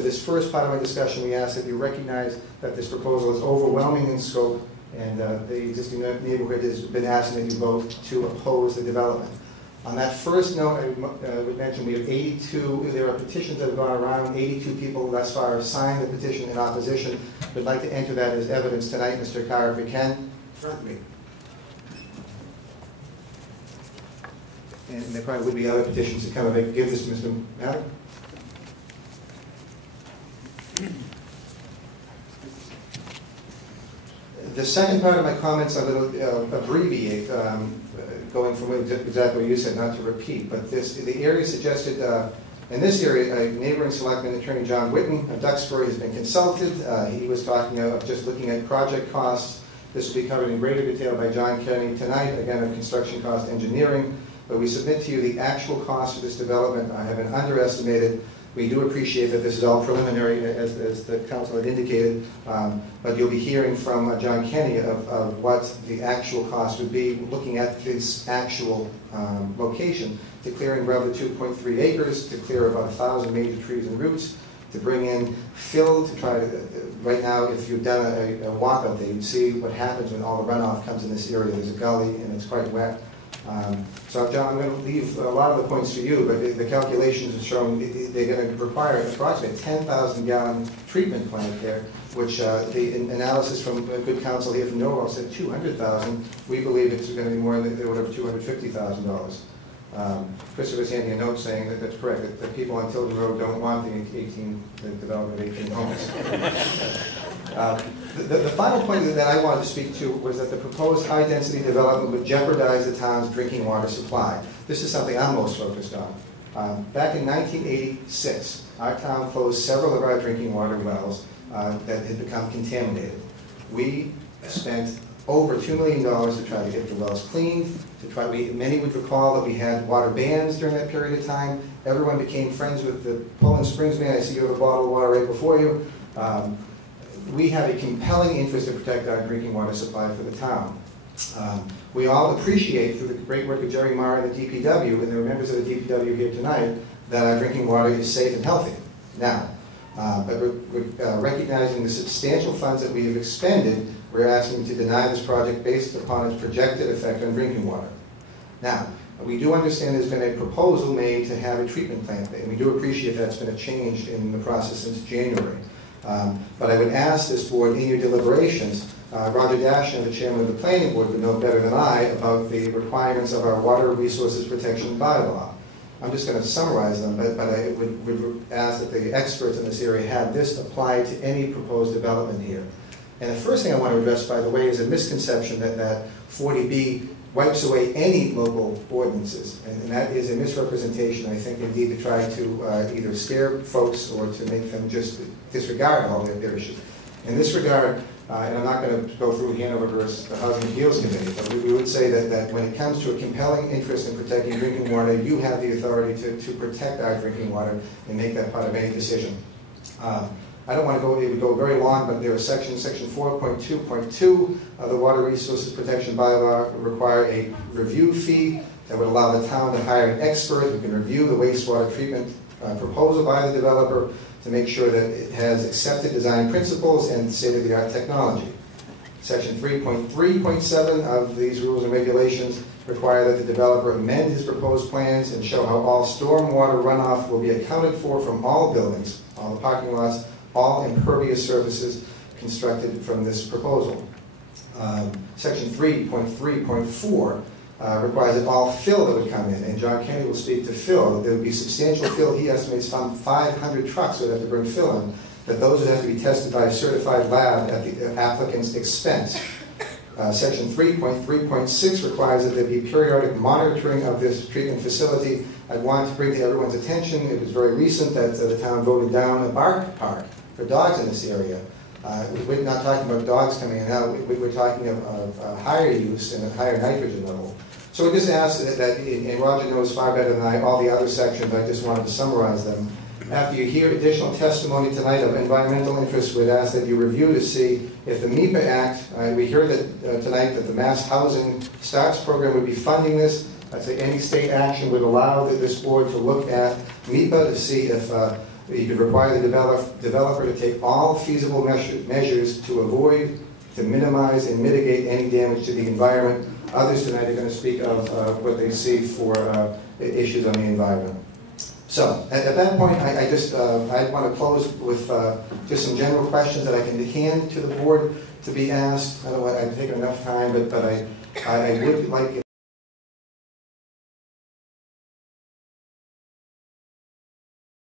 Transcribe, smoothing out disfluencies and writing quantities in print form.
For this first part of my discussion, we ask that you recognize that this proposal is overwhelming in scope, and the existing neighborhood has been asking that you vote to oppose the development. On that first note, I would mention we have 82, there are petitions that have gone around, 82 people thus far have signed the petition in opposition. We'd like to enter that as evidence tonight, Mr. Carr, if we can. In front of me. And there probably would be other petitions to come. If I could give this to Mr. Maddox. The second part of my comments I'm going to abbreviate, going from exactly what you said, not to repeat, but the area suggested, in this area, neighboring selectman Attorney John Whitten of Duxbury has been consulted. He was talking of just looking at project costs. This will be covered in greater detail by John Kenny tonight, again, of construction cost engineering. But we submit to you the actual costs of this development have been underestimated. We do appreciate that this is all preliminary, as the council had indicated, but you'll be hearing from John Kenny of what the actual cost would be, looking at this actual location, to clear and grub the 2.3 acres, to clear about 1,000 major trees and roots, to bring in fill, to try to, right now, if you've done a walkout there, you'd see what happens when all the runoff comes in this area. There's a gully and it's quite wet. So, John, I'm going to leave a lot of the points for you, but the calculations are showing they're going to require approximately a 10,000-gallon treatment plant there, which the analysis from good counsel here from Norwell said 200,000. We believe it's going to be more in the order of $250,000. Christopher's handing a note saying that that's correct, that the people on Tilden Road don't want the development of 18 homes. The final point that I wanted to speak to was that the proposed high-density development would jeopardize the town's drinking water supply. This is something I'm most focused on. Back in 1986, our town closed several of our drinking water wells that had become contaminated. We spent over $2 million to try to get the wells cleaned. Many would recall that we had water bans during that period of time. Everyone became friends with the Poland Springs man. I see you have a bottle of water right before you. We have a compelling interest to protect our drinking water supply for the town. We all appreciate, through the great work of Jerry Marr and the DPW, and there are members of the DPW here tonight, that our drinking water is safe and healthy now. But recognizing the substantial funds that we have expended, we're asking to deny this project based upon its projected effect on drinking water. Now, we do understand there's been a proposal made to have a treatment plant, and we do appreciate that's been a change in the process since January. But I would ask this board, in your deliberations, Roger Dashner, the chairman of the planning board, would know better than I about the requirements of our Water Resources Protection Bylaw. I'm just going to summarize them, but I would ask that the experts in this area have this applied to any proposed development here. And the first thing I want to address, by the way, is a misconception that 40B wipes away any local ordinances. And that is a misrepresentation, I think, indeed, to try to either scare folks or to make them just disregard all their issues. In this regard, and I'm not going to go through Hanover versus the Housing Appeals Committee, but we would say that when it comes to a compelling interest in protecting drinking water, you have the authority to protect our drinking water and make that part of any decision. I don't want to it would go very long, but there are section 4.2.2 of the Water Resources Protection Bylaw require a review fee that would allow the town to hire an expert who can review the wastewater treatment proposal by the developer to make sure that it has accepted design principles and state-of-the-art technology. Section 3.3.7 of these rules and regulations require that the developer amend his proposed plans and show how all stormwater runoff will be accounted for from all buildings, all the parking lots, all impervious surfaces constructed from this proposal. Section 3.3.4 requires that all fill that would come in, and John Kenny will speak to fill. There would be substantial fill. He estimates some 500 trucks would have to bring fill in, that those would have to be tested by a certified lab at the applicant's expense. Section 3.3.6 requires that there be periodic monitoring of this treatment facility. I want to bring to everyone's attention, it was very recent that the town voted down a bark park for dogs in this area. We're not talking about dogs coming in now, we're talking of higher use and a higher nitrogen level. So we just ask that, and Roger knows far better than I, all the other sections, I just wanted to summarize them. After you hear additional testimony tonight of environmental interests, we'd ask that you review to see if the MEPA Act, we heard that tonight that the Mass Housing Starts program would be funding this. I'd say any state action would allow this board to look at MEPA to see if You could require the developer to take all feasible measures to avoid, to minimize, and mitigate any damage to the environment. Others tonight are going to speak of what they see for issues on the environment. So, at that point, I want to close with just some general questions that I can hand to the board to be asked. I don't know, I've taken enough time, but I would like